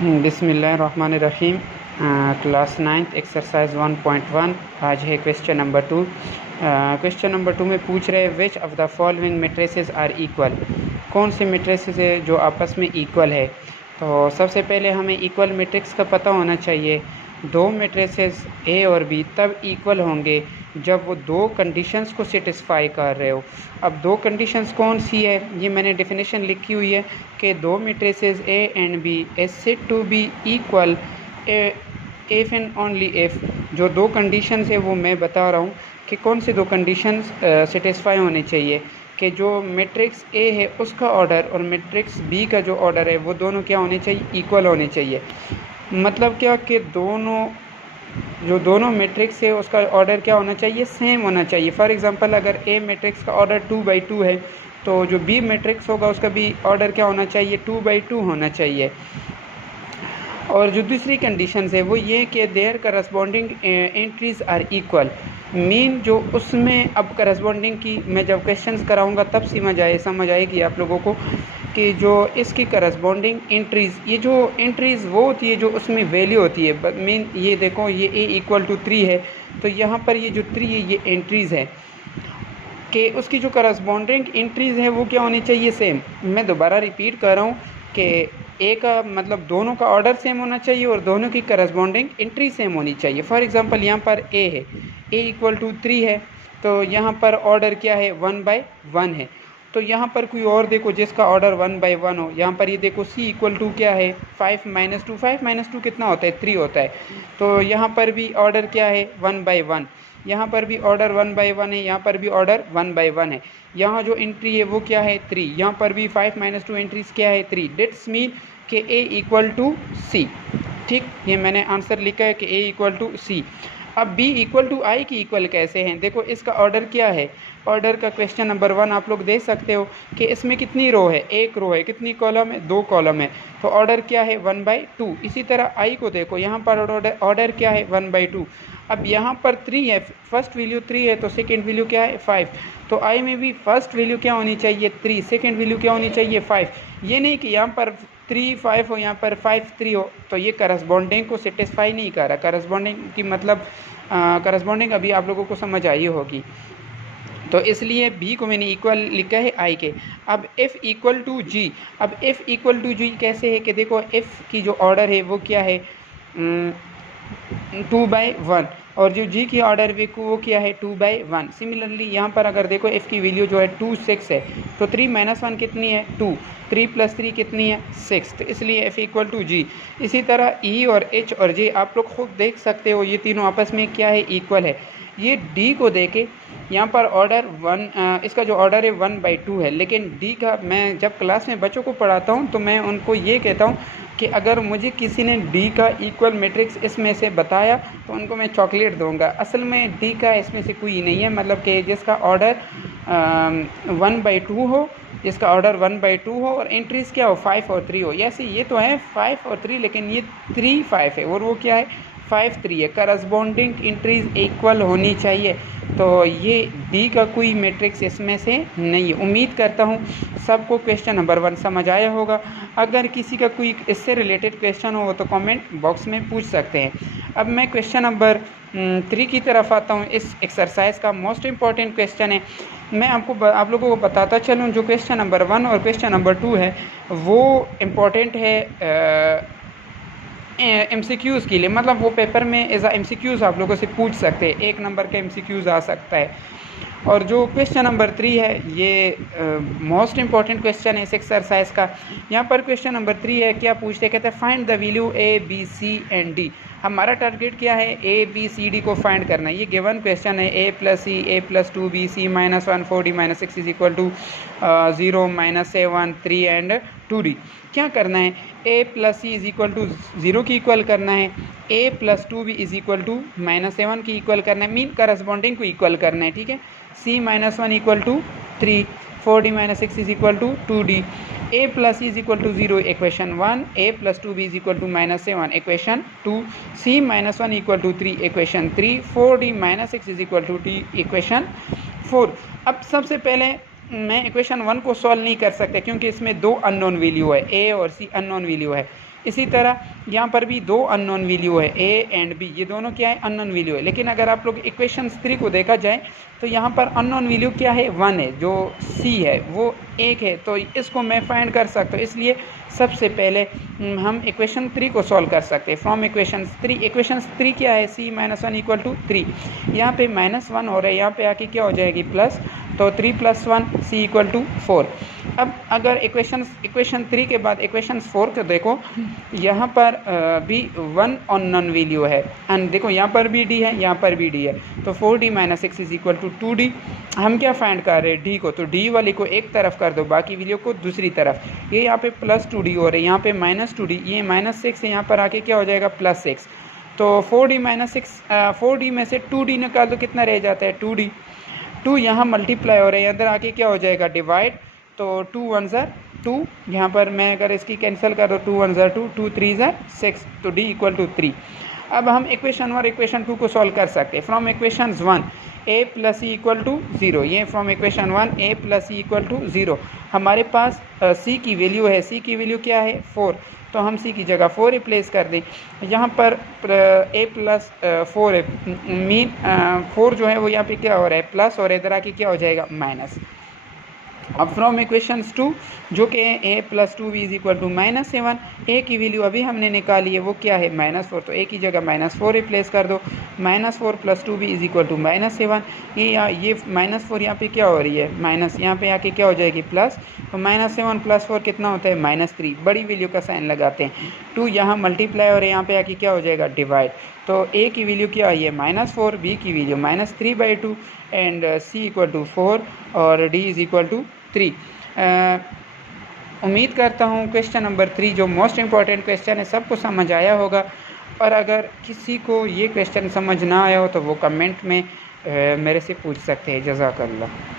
बिस्मिल्लाहिर्रहमानिर्रहीम। Class 9th exercise 1.1। आज है क्वेश्चन नंबर 2। क्वेश्चन नंबर 2 में पूछ रहे which of the following matrices are equal. कौन से मैट्रिसेस है जो आपस में इक्वल है। तो सबसे पहले हमें इक्वल मैट्रिक्स का पता होना चाहिए। दो मैट्रिसेस ए और बी तब इक्वल होंगे जब वो दो कंडीशंस को सेटिस्फाई कर रहे हो। अब दो कंडीशंस कौन सी है, ये मैंने डेफिनेशन लिखी हुई है कि दो matrices A and B is said to be equal if and only if. जो दो कंडीशंस है वो मैं बता रहा हूँ कि कौन से दो कंडीशंस सेटिस्फाई होने चाहिए कि जो मैट्रिक्स ए है उसका ऑर्डर और मैट्रिक्स बी का जो ऑर्डर है वो दोनों क्या होने चाहिए, इक्वल होने चाहिए। मतलब क्या कि दोनों मैट्रिक्स है उसका ऑर्डर क्या होना चाहिए, सेम होना चाहिए। फॉर एग्जांपल अगर ए मैट्रिक्स का ऑर्डर 2/2 है तो जो बी मैट्रिक्स होगा उसका भी ऑर्डर क्या होना चाहिए, 2/2 होना चाहिए। और जो दूसरी कंडीशंस है वो ये कि their corresponding entries are equal. Mean जो उसमें अब करस्पॉन्डिंग की मैं जब क्वेश्चंस कराऊंगा तब समझ आएगी आप लोगों को कि जो इसकी करस्पॉन्डिंग एंट्रीज़, ये जो एंट्रीज़ वो होती है जो उसमें वैल्यू होती है। मीन ये देखो ये a = 3 है तो यहाँ पर ये जो 3 है ये एंट्रीज़ है कि उसकी जो करस्पॉन्डिंग एंट्रीज़ है वो क्या होनी चाहिए, सेम। मैं दोबारा रिपीट कर रहा हूँ कि ए का मतलब दोनों का ऑर्डर सेम होना चाहिए और दोनों की करस्पॉन्डिंग एंट्री सेम होनी चाहिए। फॉर एग्जांपल यहाँ पर ए है, a = 3 है तो यहाँ पर ऑर्डर क्या है, 1/1 है। तो यहाँ पर कोई और देखो जिसका ऑर्डर 1/1 हो। यहाँ पर ये देखो c = क्या है, 5 - 2। 5 - 2 कितना होता है, 3 होता है। तो यहाँ पर भी ऑर्डर क्या है, 1/1। यहाँ पर भी ऑर्डर 1/1 है, यहाँ पर भी ऑर्डर 1/1 है। यहाँ जो एंट्री है वो क्या है, 3। यहाँ पर भी 5 - 2 एंट्रीज क्या है, 3। डेट्स मीन कि a = c। ठीक, ये मैंने आंसर लिखा है कि a = c। अब b = i की इक्वल कैसे हैं, देखो इसका ऑर्डर क्या है। ऑर्डर का क्वेश्चन नंबर 1 आप लोग देख सकते हो कि इसमें कितनी रो है, एक रो है। कितनी कॉलम है, 2 कॉलम है। तो ऑर्डर क्या है, 1/2। इसी तरह i को देखो, यहाँ पर ऑर्डर क्या है, 1/2। अब यहाँ पर 3 है, फर्स्ट वैल्यू 3 है तो सेकेंड वैल्यू क्या है, 5। तो i में भी फर्स्ट वैल्यू क्या होनी चाहिए, 3। सेकेंड वैल्यू क्या होनी चाहिए, 5। ये नहीं कि यहाँ पर 3 5 हो, यहाँ पर 5 3 हो। तो ये करस्पॉन्डिंग को सेटिस्फाई नहीं कर रहा। करस्पॉन्डिंग की मतलब करस्पॉन्डिंग अभी आप लोगों को समझ आई होगी। तो इसलिए b को मैंने इक्वल लिखा है i के। अब f = g। अब f = g कैसे है कि देखो f की जो ऑर्डर है वो क्या है, 2/1 और जो g की ऑर्डर वो क्या है, 2/1। सिमिलरली यहाँ पर अगर देखो f की वैल्यू जो है 2 6 है तो 3 - 1 कितनी है, 2। 3 + 3 कितनी है, 6। तो इसलिए f = g। इसी तरह e और h और j आप लोग खुद देख सकते हो, ये तीनों आपस में क्या है, इक्वल है। ये d को देके यहाँ पर ऑर्डर 1, इसका जो ऑर्डर है 1/2 है। लेकिन d का मैं जब क्लास में बच्चों को पढ़ाता हूँ तो मैं उनको ये कहता हूँ कि अगर मुझे किसी ने d का इक्वल मैट्रिक्स इसमें से बताया तो उनको मैं चॉकलेट दूंगा। असल में d का इसमें से कोई नहीं है, मतलब कि जिसका ऑर्डर 1/2 हो, जिसका ऑर्डर 1/2 हो और एंट्रीज क्या हो, 5 और 3 हो। ऐसे ये तो है 5 और 3, लेकिन ये 3 5 है और वो क्या है, 5 3 है। करस्पॉन्डिंग एंट्रीज इक्वल होनी चाहिए। तो ये डी का कोई मैट्रिक्स इसमें से नहीं है। उम्मीद करता हूँ सबको क्वेश्चन नंबर 1 समझ आया होगा। अगर किसी का कोई इससे रिलेटेड क्वेश्चन हो तो कमेंट बॉक्स में पूछ सकते हैं। अब मैं क्वेश्चन नंबर 3 की तरफ आता हूँ। इस एक्सरसाइज का मोस्ट इम्पॉर्टेंट क्वेश्चन है। मैं आप लोगों को बताता चलूँ, जो क्वेश्चन नंबर 1 और क्वेश्चन नंबर 2 है वो इम्पॉर्टेंट है MCQs के लिए। मतलब वो पेपर में एज आ MCQs आप लोगों से पूछ सकते हैं, 1 नंबर का MCQs आ सकता है। और जो क्वेश्चन नंबर 3 है ये मोस्ट इंपॉर्टेंट क्वेश्चन है इस एक्सरसाइज का। यहाँ पर क्वेश्चन नंबर 3 है, क्या पूछते हैं, कहते हैं find the value A B C and D। हमारा टारगेट क्या है, A B C D को फाइंड करना है। ये गिवन क्वेश्चन है, A + C A + 2B C - 1 4D - 6 = 0 - 7 3 and 2D। क्या करना है, A + C = 0 की इक्वल करना है, A + 2B = -7 की इक्वल करना है। मीन करस्पॉन्डिंग को इक्वल करना है, ठीक है। C - 1 = 3, 4D - 6 = 2D। A + C = 0 equation 1, A + 2B = -7 equation 2, C - 1 = 3 equation 3, 4D - 6 = D equation 4। अब सबसे पहले मैं इक्वेशन 1 को सॉल्व नहीं कर सकते क्योंकि इसमें दो अननोन वैल्यू है, ए और सी अननोन वैल्यू है। इसी तरह यहाँ पर भी दो अननोन वैल्यू है, ए एंड बी, ये दोनों क्या है, अननोन वैल्यू है। लेकिन अगर आप लोग इक्वेशन 3 को देखा जाए तो यहाँ पर अननोन वैल्यू क्या है, 1 है, जो सी है वो 1 है, तो इसको मैं फाइंड कर सकता हूँ। इसलिए सबसे पहले हम इक्वेशन 3 को सॉल्व कर सकते हैं फ्रॉम इक्वेशन 3। इक्वेशन 3 क्या है, सी माइनस 1 इक्वल टू 3। यहाँ पे -1 हो रहा है, यहाँ पे आके क्या हो जाएगी, प्लस, तो 3 + 1 सी इक्वल टू 4। अब अगर इक्वेशन 3 के बाद इक्वेशन 4 को देखो, यहाँ पर भी 1 अननोन वैल्यू है, एंड देखो यहाँ पर भी डी है, यहाँ पर भी डी है, तो 4d - 6 is equal to 2d। हम क्या फाइंड कर रहे हैं, डी को, तो डी वाली को एक तरफ कर दो, बाकी वैल्यू को दूसरी तरफ। ये यहाँ पे +2d हो रहा है, यहाँ पे -2d, ये -6 है, यहाँ पर आके क्या हो जाएगा, +6। तो 4d - 6, 4d में से 2d निकाल दो, कितना रह जाता है, 2d। 2 यहाँ मल्टीप्लाई हो रहे हैं, अंदर आके क्या हो जाएगा, डिवाइड, तो 2 × 1 = 2, यहाँ पर मैं अगर इसकी कैंसिल कर दो, 2 × 1 = 2, 2 × 3 = 6, तो d इक्वल टू 3। अब हम इक्वेशन 1 और इक्वेशन 2 को सॉल्व कर सकते हैं from equation 1, a + e equal to 0। ये from equation 1, a + e equal to 0। हमारे पास c की वैल्यू है, c की वैल्यू क्या है, 4, तो हम c की जगह 4 रिप्लेस कर दें। यहाँ पर a + 4 है, मीन 4 जो है वो यहाँ पे क्या हो रहा है, प्लस, और इधर आके क्या हो जाएगा, माइनस। अब फ्रॉम इक्वेशंस 2, जो कि a + 2b is equal to -7, a की वैल्यू अभी हमने निकाली है, वो क्या है, -4, तो a की जगह -4 रिप्लेस कर दो। -4 + 2b इज इक्वल टू -7। ये -4 यहाँ पे क्या हो रही है, माइनस, यहाँ पे आके क्या हो जाएगी, प्लस, तो -7 + 4 कितना होता है, -3। बड़ी वैल्यू का साइन लगाते हैं। 2 यहाँ मल्टीप्लाई और यहाँ पे आके क्या हो जाएगा, डिवाइड, तो a की वैल्यू क्या आई है, -4, b की value -3/2, and c equal to 4 और d इज इक्वल टू 3। उम्मीद करता हूँ क्वेश्चन नंबर 3 जो मोस्ट इम्पॉर्टेंट क्वेश्चन है सबको समझ आया होगा, और अगर किसी को ये क्वेश्चन समझ ना आया हो तो वो कमेंट में मेरे से पूछ सकते हैं। जज़ाकल्लाह।